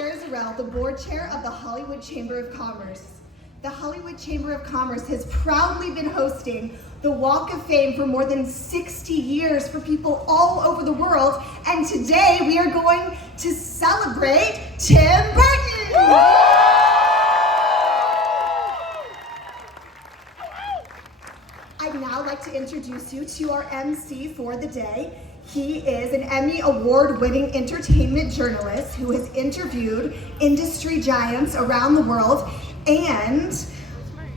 Zarell, the board chair of the Hollywood Chamber of Commerce. The Hollywood Chamber of Commerce has proudly been hosting the Walk of Fame for more than 60 years for people all over the world, and today we are going to celebrate Tim Burton! I'd now like to introduce you to our MC for the day. He is an Emmy Award-winning entertainment journalist who has interviewed industry giants around the world and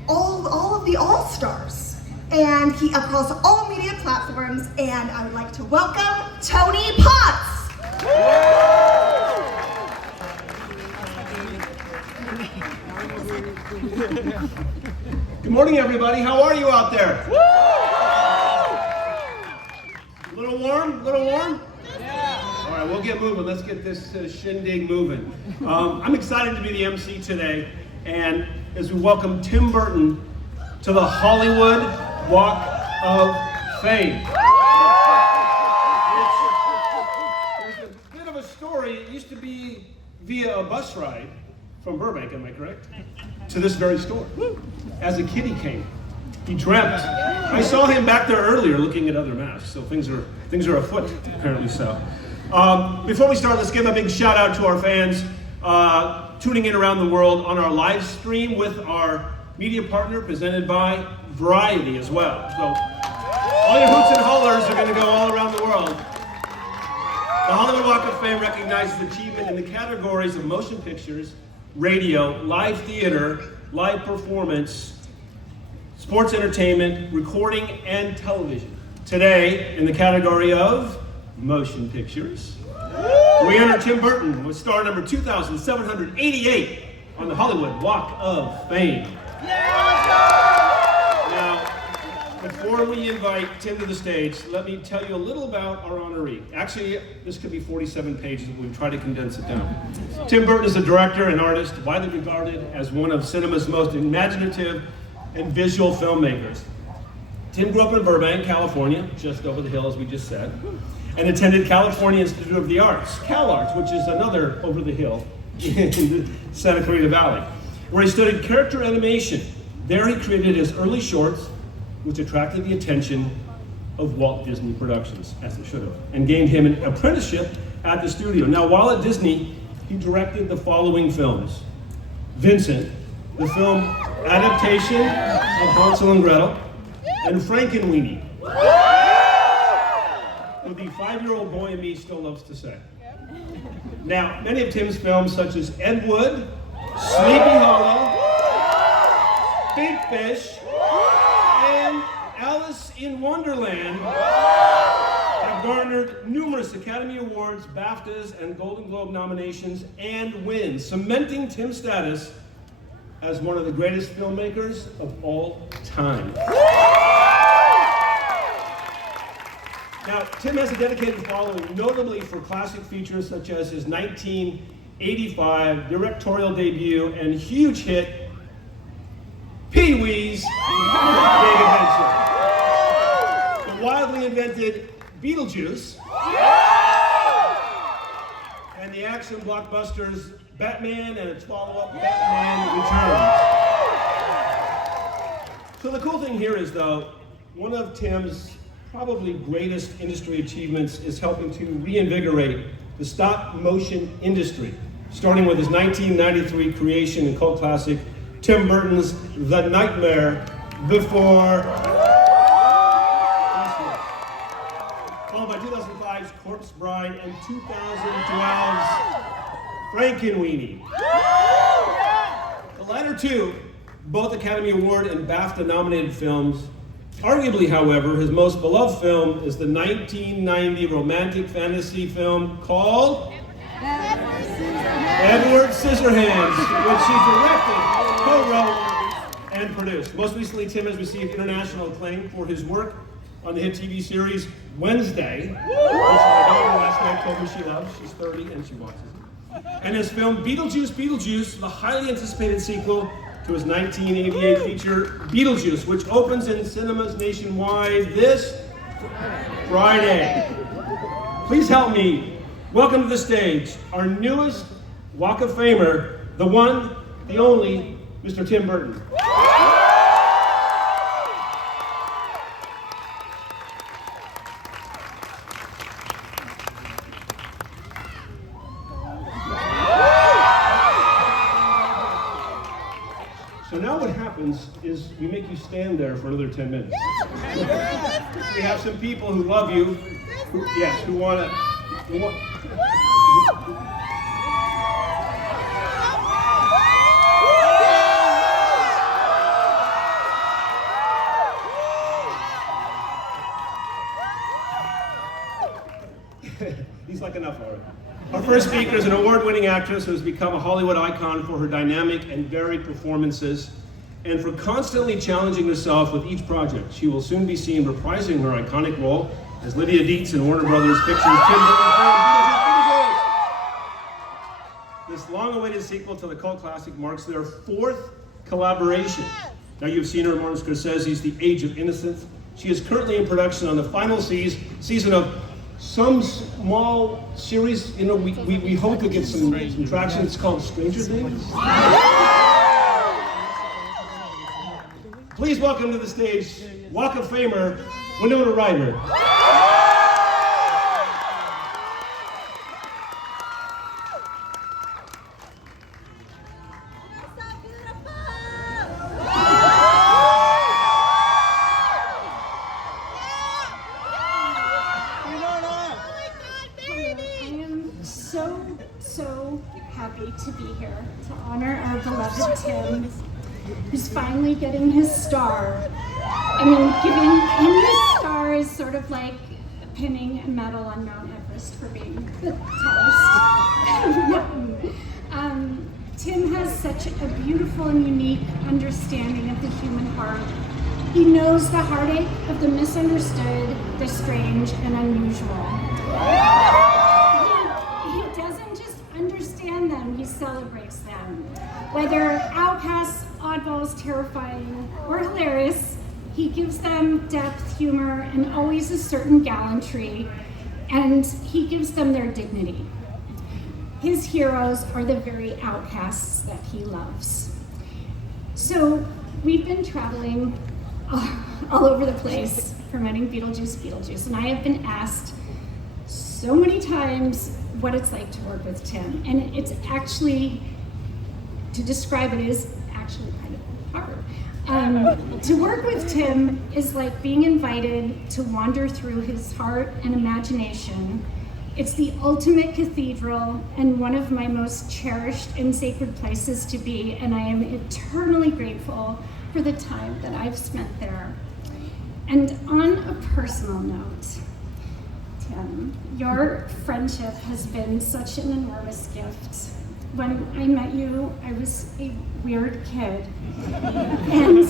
all of the all-stars. And he across all media platforms, and I would like to welcome Tony Potts. Good morning, everybody. How are you out there? A little warm? A little warm? Yeah. All right, we'll get moving. Let's get this shindig moving. I'm excited to be the MC today, and as we welcome Tim Burton to the Hollywood Walk of Fame. There's a bit of a story. It used to be via a bus ride from Burbank, am I correct? To this very store. As a kid he came. He dreamt. I saw him back there earlier looking at other masks, so things are afoot, apparently so. Before we start, let's give a big shout out to our fans tuning in around the world on our live stream with our media partner presented by Variety as well. So all your hoots and hollers are going to go all around the world. The Hollywood Walk of Fame recognizes achievement in the categories of motion pictures, radio, live theater, live performance, sports entertainment, recording, and television. Today, in the category of motion pictures, we honor Tim Burton with star number 2,788 on the Hollywood Walk of Fame. Now, before we invite Tim to the stage, let me tell you a little about our honoree. Actually, this could be 47 pages, but we've tried to condense it down. Tim Burton is a director and artist widely regarded as one of cinema's most imaginative and visual filmmakers. Tim grew up in Burbank, California, just over the hill, as we just said, and attended California Institute of the Arts, CalArts, which is another over the hill in the Santa Clarita Valley, where he studied character animation. There he created his early shorts, which attracted the attention of Walt Disney Productions, as it should have, and gained him an apprenticeship at the studio. Now, while at Disney, he directed the following films: Vincent, the film adaptation of Hansel and Gretel, and Frankenweenie, what the 5-year-old boy in me still loves to say. Now, many of Tim's films, such as Ed Wood, Sleepy Hollow, Big Fish, and Alice in Wonderland, have garnered numerous Academy Awards, BAFTAs, and Golden Globe nominations and wins, cementing Tim's status as one of the greatest filmmakers of all time. Now, Tim has a dedicated following, notably for classic features such as his 1985 directorial debut and huge hit, Pee-wee's Big Adventure. The wildly invented Beetlejuice, and the action blockbusters Batman and its follow-up, Batman Returns. So the cool thing here is, though, one of Tim's probably greatest industry achievements is helping to reinvigorate the stop motion industry, starting with his 1993 creation and cult classic, Tim Burton's The Nightmare Before Christmas, followed by 2005's Corpse Bride and 2012's Frankenweenie. The latter two, both Academy Award and BAFTA nominated films. Arguably, however, his most beloved film is the 1990 romantic fantasy film called Edward Scissorhands, which he directed, co-wrote, and produced. Most recently, Tim has received international acclaim for his work on the hit TV series Wednesday, which my daughter last night told me she loves. She's 30 and she watches it. And his film Beetlejuice, the highly anticipated sequel to his 1988 feature Beetlejuice, which opens in cinemas nationwide this Friday. Please help me welcome to the stage our newest Walk of Famer, the one, the only, Mr. Tim Burton. So now what happens is we make you stand there for another 10 minutes. We have some people who love you, who want to. He's like enough already. Our first speaker is an award-winning actress who has become a Hollywood icon for her dynamic and varied performances and for constantly challenging herself with each project. She will soon be seen reprising her iconic role as Lydia Dietz in Warner Brothers Pictures' Tim Burton film Beetlejuice. This long-awaited sequel to the cult classic marks their fourth collaboration. Now you've seen her in Martin Scorsese's The Age of Innocence. She is currently in production on the final season of some small series. You know, we hope to get some traction. It's called Stranger Things. Please welcome to the stage, Walk of Famer, Winona Ryder. So happy to be here to honor our beloved Tim, who's finally getting his star. I mean, giving him this star is sort of like pinning a medal on Mount Everest for being the tallest mountain. Tim has such a beautiful and unique understanding of the human heart. He knows the heartache of the misunderstood, the strange, and unusual. He doesn't just understand them, he celebrates them. Whether outcasts, oddballs, terrifying, or hilarious, he gives them depth, humor, and always a certain gallantry, and he gives them their dignity. His heroes are the very outcasts that he loves. So we've been traveling all over the place promoting Beetlejuice, and I have been asked so many times what it's like to work with Tim, and it's actually, to describe it, is actually kind of hard. To work with Tim is like being invited to wander through his heart and imagination. It's the ultimate cathedral and one of my most cherished and sacred places to be, and I am eternally grateful for the time that I've spent there. And on a personal note, Tim, your friendship has been such an enormous gift. When I met you, I was a weird kid, and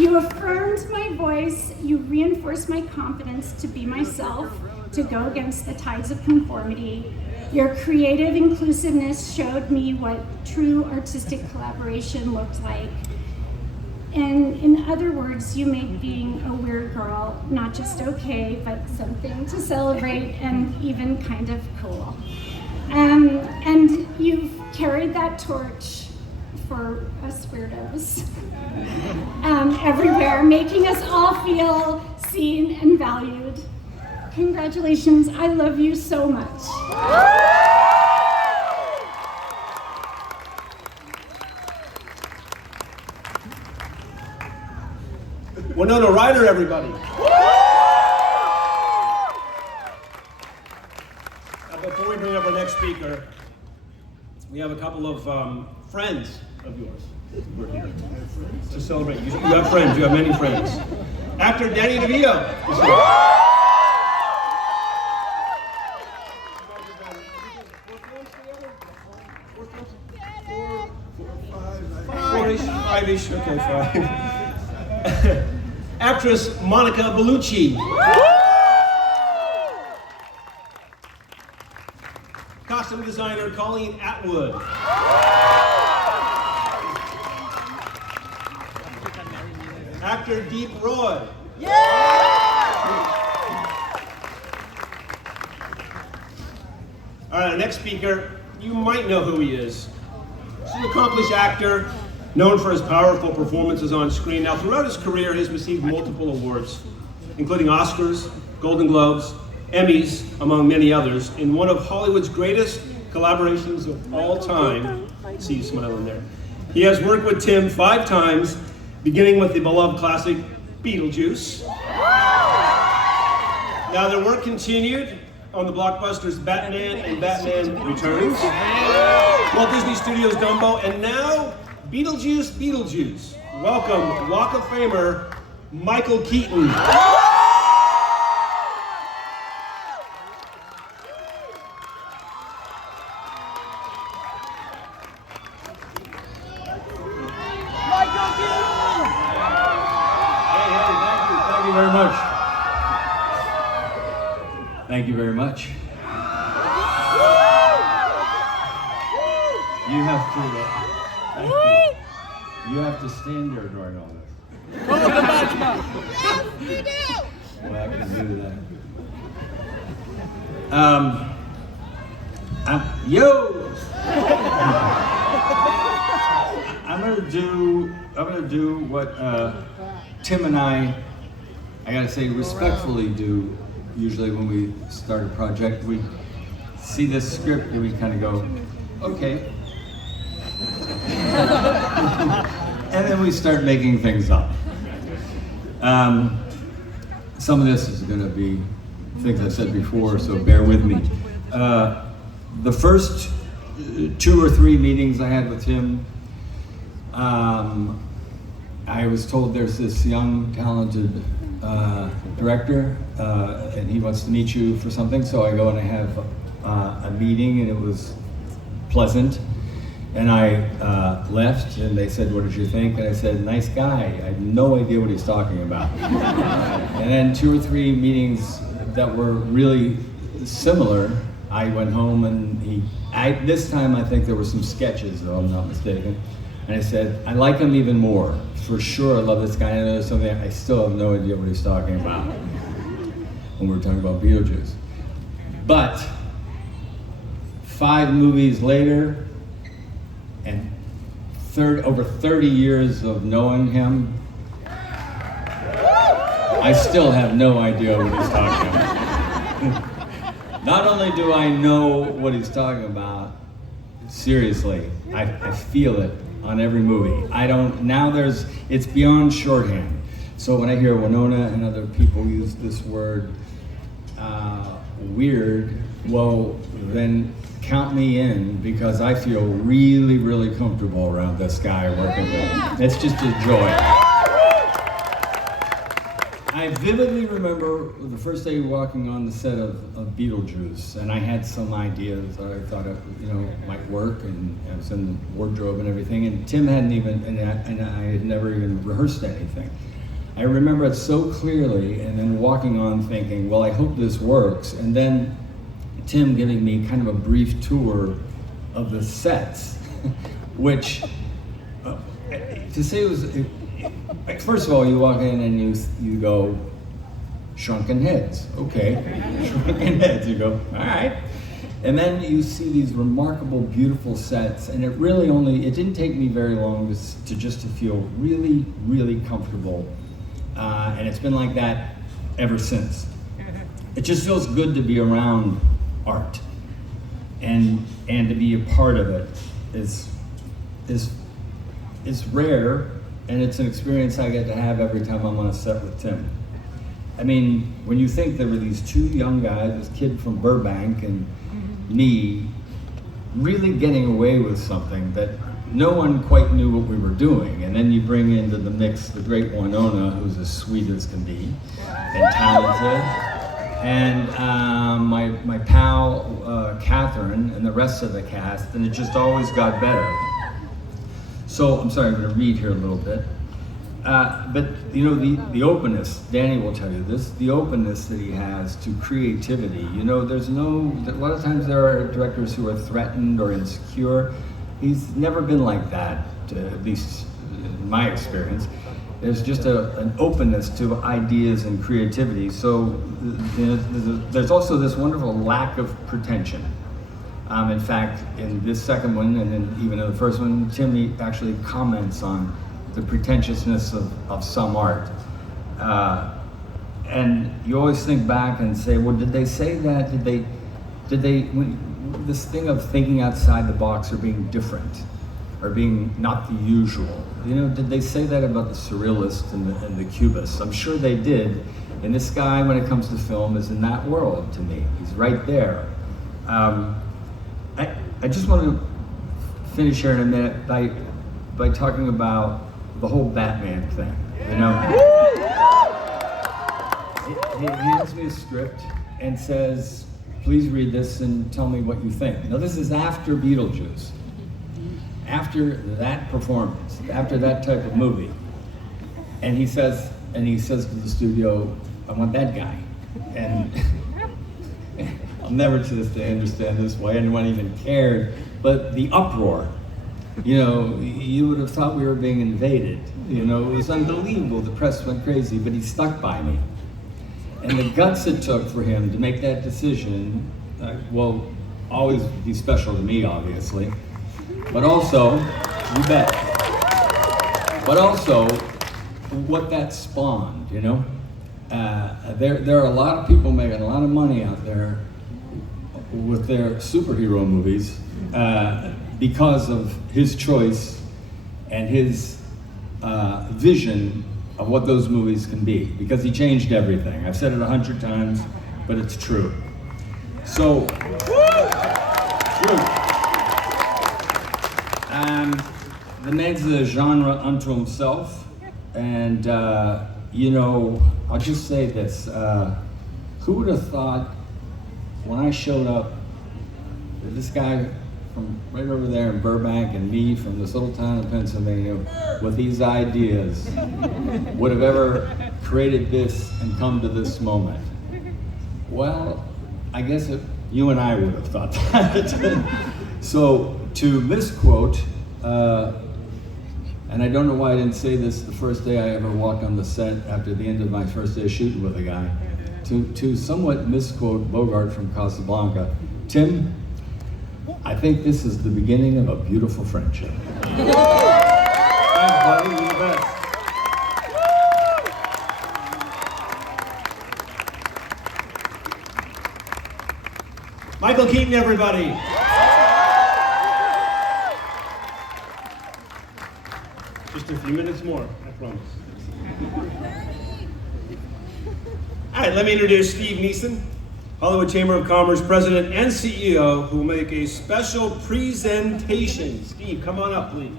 you affirmed my voice, you reinforced my confidence to be myself, to go against the tides of conformity. Your creative inclusiveness showed me what true artistic collaboration looked like. And in other words, you made being a weird girl not just okay, but something to celebrate and even kind of cool. And you've carried that torch for us weirdos everywhere, making us all feel seen and valued. Congratulations, I love you so much. Winona Ryder, everybody. Before we bring up our next speaker, we have a couple of friends of yours who are here to celebrate. You have friends, you have many friends. Actor Danny DeVito is here. Five-ish, okay, five. Actress Monica Bellucci. Costume designer Colleen Atwood. Actor Deep Roy. All right, our next speaker, you might know who he is. He's an accomplished actor, known for his powerful performances on screen. Now, throughout his career, he's received multiple awards, including Oscars, Golden Globes, Emmys, among many others, in one of Hollywood's greatest collaborations of all time. I see you smiling there. He has worked with Tim 5 times, beginning with the beloved classic Beetlejuice. Now their work continued on the blockbusters Batman and Batman Returns, Walt Disney Studios' Dumbo, and now Beetlejuice. Welcome, Walk of Famer, Michael Keaton. Thank you very much. You have to stand there during all this. Well, I can do that. I'm gonna do what Tim and I gotta say, respectfully do. Usually when we start a project, we see this script and we kind of go, okay. And then we start making things up. Some of this is going to be things I've said before, so bear with me. The first 2 or 3 meetings I had with him, I was told there's this young, talented director, and he wants to meet you for something. So I go and I have a meeting, and it was pleasant. And I left, and they said, "What did you think?" And I said, "Nice guy." I had no idea what he's talking about. And then 2 or 3 meetings that were really similar, I went home, and this time I think there were some sketches, though I'm not mistaken. And I said, "I like him even more. For sure, I love this guy." And there's something I still have no idea what he's talking about when we're talking about Beetlejuice. But 5 movies later, and over 30 years of knowing him, I still have no idea what he's talking about. Not only do I know what he's talking about, seriously, I feel it on every movie. It's beyond shorthand. So when I hear Winona and other people use this word, weird, well, then count me in, because I feel really, really comfortable around this guy working with him. It's just a joy. I vividly remember the first day walking on the set of Beetlejuice, and I had some ideas that I thought might work, and I was in the wardrobe and everything, and Tim hadn't even, and I had never even rehearsed anything. I remember it so clearly, and then walking on thinking, well, I hope this works, and then Tim giving me kind of a brief tour of the sets, which, to say it was, first of all, you walk in and you go, shrunken heads, okay, shrunken heads, you go, all right. And then you see these remarkable, beautiful sets, and it didn't take me very long to feel really, really comfortable. And it's been like that ever since. It just feels good to be around art, and to be a part of it is rare, and it's an experience I get to have every time I'm on a set with Tim. I mean, when you think there were these 2 young guys, this kid from Burbank and me, really getting away with something that no one quite knew what we were doing, and then you bring into the mix the great Winona, who's as sweet as can be and talented, and my pal Catherine and the rest of the cast, and it just always got better. So I'm sorry, I'm going to read here a little bit. But the openness, Danny will tell you this, the openness that he has to creativity. A lot of times there are directors who are threatened or insecure. He's never been like that, at least in my experience. There's just an openness to ideas and creativity. So there's also this wonderful lack of pretension. In fact, in this second one, and then even in the first one, Tim actually comments on the pretentiousness of some art. And you always think back and say, well, did they say that? Did they, this thing of thinking outside the box or being different, or being not the usual, did they say that about the surrealists and the cubists? I'm sure they did. And this guy, when it comes to film, is in that world to me. He's right there. I just want to finish here in a minute by talking about the whole Batman thing. He hands me a script and says, please read this and tell me what you think. Now this is after Beetlejuice, after that performance, after that type of movie. And he says to the studio, I want that guy. And I'll never to this day understand this, why anyone even cared, but the uproar. You would have thought we were being invaded. It was unbelievable. The press went crazy, but he stuck by me. And the guts it took for him to make that decision, will always be special to me, obviously. But also, you bet. But also, what that spawned, There are a lot of people making a lot of money out there with their superhero movies because of his choice and his vision of what those movies can be, because he changed everything. I've said it 100 times, but it's true. So, true. The man's a genre unto himself, and I'll just say this. Who would have thought when I showed up that this guy from right over there in Burbank and me from this little town of Pennsylvania with these ideas would have ever created this and come to this moment? Well, I guess you and I would have thought that. So to misquote, and I don't know why I didn't say this the first day I ever walked on the set after the end of my first day of shooting with a guy, to somewhat misquote Bogart from Casablanca, Tim, I think this is the beginning of a beautiful friendship. Thanks, buddy, you're the best. Michael Keaton, everybody. Just a few minutes more, I promise. All right, let me introduce Steve Neeson, Hollywood Chamber of Commerce President and CEO, who will make a special presentation. Steve, come on up, please.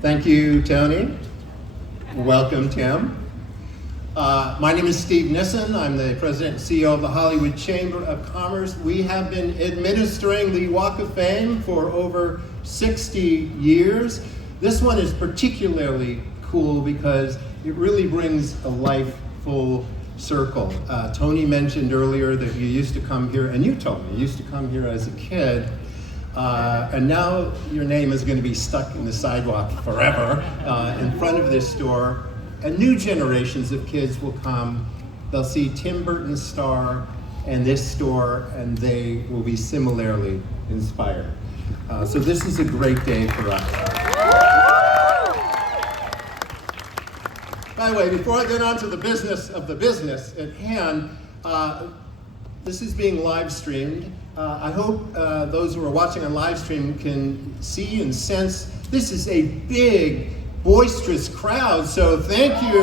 Thank you, Tony. Welcome, Tim. My name is Steve Nissen. I'm the President and CEO of the Hollywood Chamber of Commerce. We have been administering the Walk of Fame for over 60 years. This one is particularly cool because it really brings a life full circle. Tony mentioned earlier that you used to come here, and you told me you used to come here as a kid, and now your name is going to be stuck in the sidewalk forever in front of this store. And new generations of kids will come, they'll see Tim Burton's star and this store, and they will be similarly inspired. So this is a great day for us. By the way, before I get on to the business of the business at hand, this is being live streamed. I hope those who are watching on live stream can see and sense this is a big, boisterous crowd, so thank you.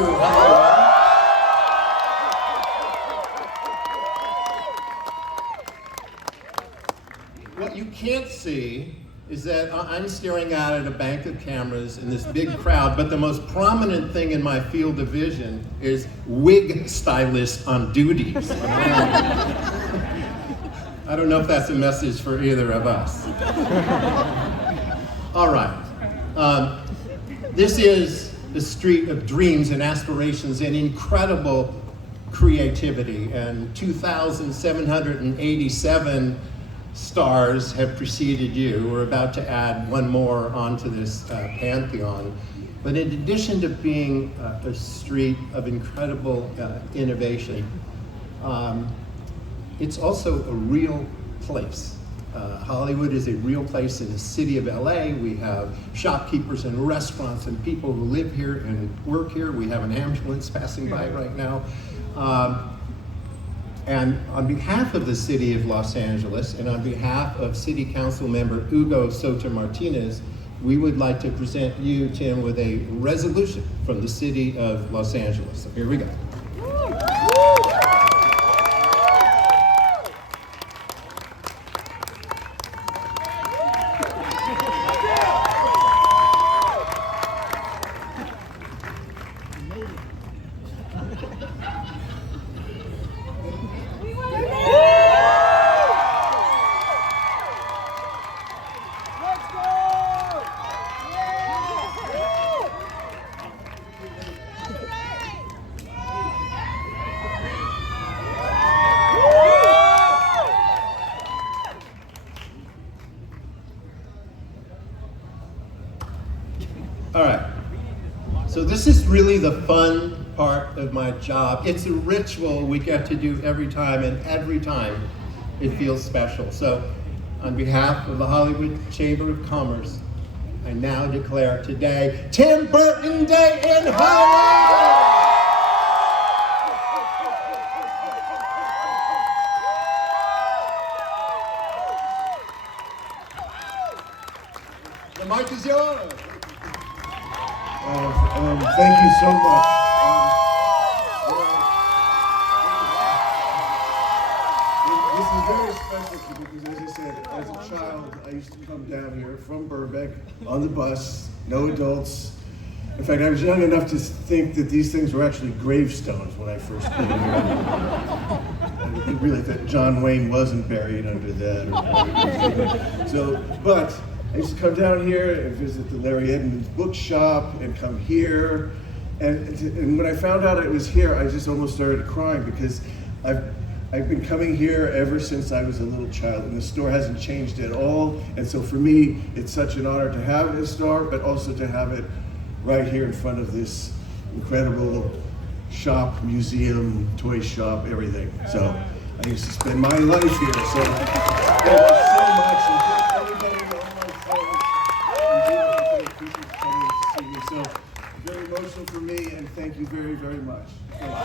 What you can't see is that I'm staring out at a bank of cameras in this big crowd, but the most prominent thing in my field of vision is wig stylist on duty. I don't know if that's a message for either of us. All right. This is the street of dreams and aspirations and incredible creativity, and 2,787 stars have preceded you. We're about to add one more onto this pantheon. But in addition to being a street of incredible innovation, it's also a real place. Hollywood is a real place in the city of LA. We have shopkeepers and restaurants and people who live here and work here. We have an ambulance passing by right now. And on behalf of the city of Los Angeles and on behalf of City Council member Hugo Soto Martinez, we would like to present you, Tim, with a resolution from the city of Los Angeles. So here we go. All right, so this is really the fun part of my job. It's a ritual we get to do every time, and every time it feels special. So on behalf of the Hollywood Chamber of Commerce, I now declare today Tim Burton Day in Hollywood! The mic is yours. Thank you so much. This is very special to me because, as I said, as a child, I used to come down here from Burbank on the bus, no adults. In fact, I was young enough to think that these things were actually gravestones when I first came here. I really thought John Wayne wasn't buried under that. But I used to come down here and visit the Larry Edmunds bookshop and come here. And when I found out it was here, I just almost started crying because I've been coming here ever since I was a little child, and the store hasn't changed at all. And so for me, it's such an honor to have this store, but also to have it right here in front of this incredible shop, museum, toy shop, everything. So I used to spend my life here. So thank you so much. And everybody, all my friends, and appreciate coming to see me. So very emotional for me, and thank you very, very much. Thank you.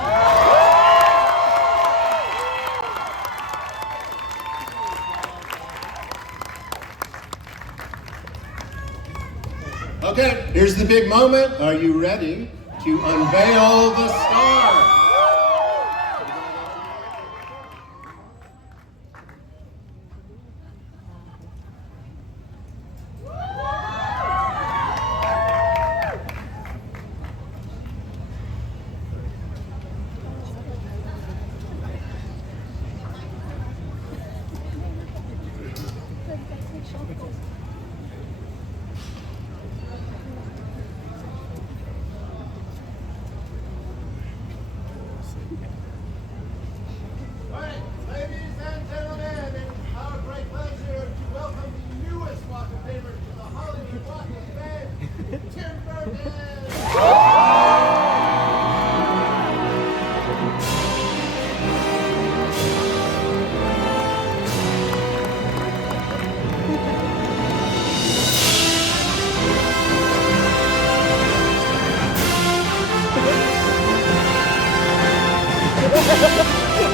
Okay, here's the big moment. Are you ready to unveil the star?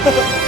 Ha ha ha!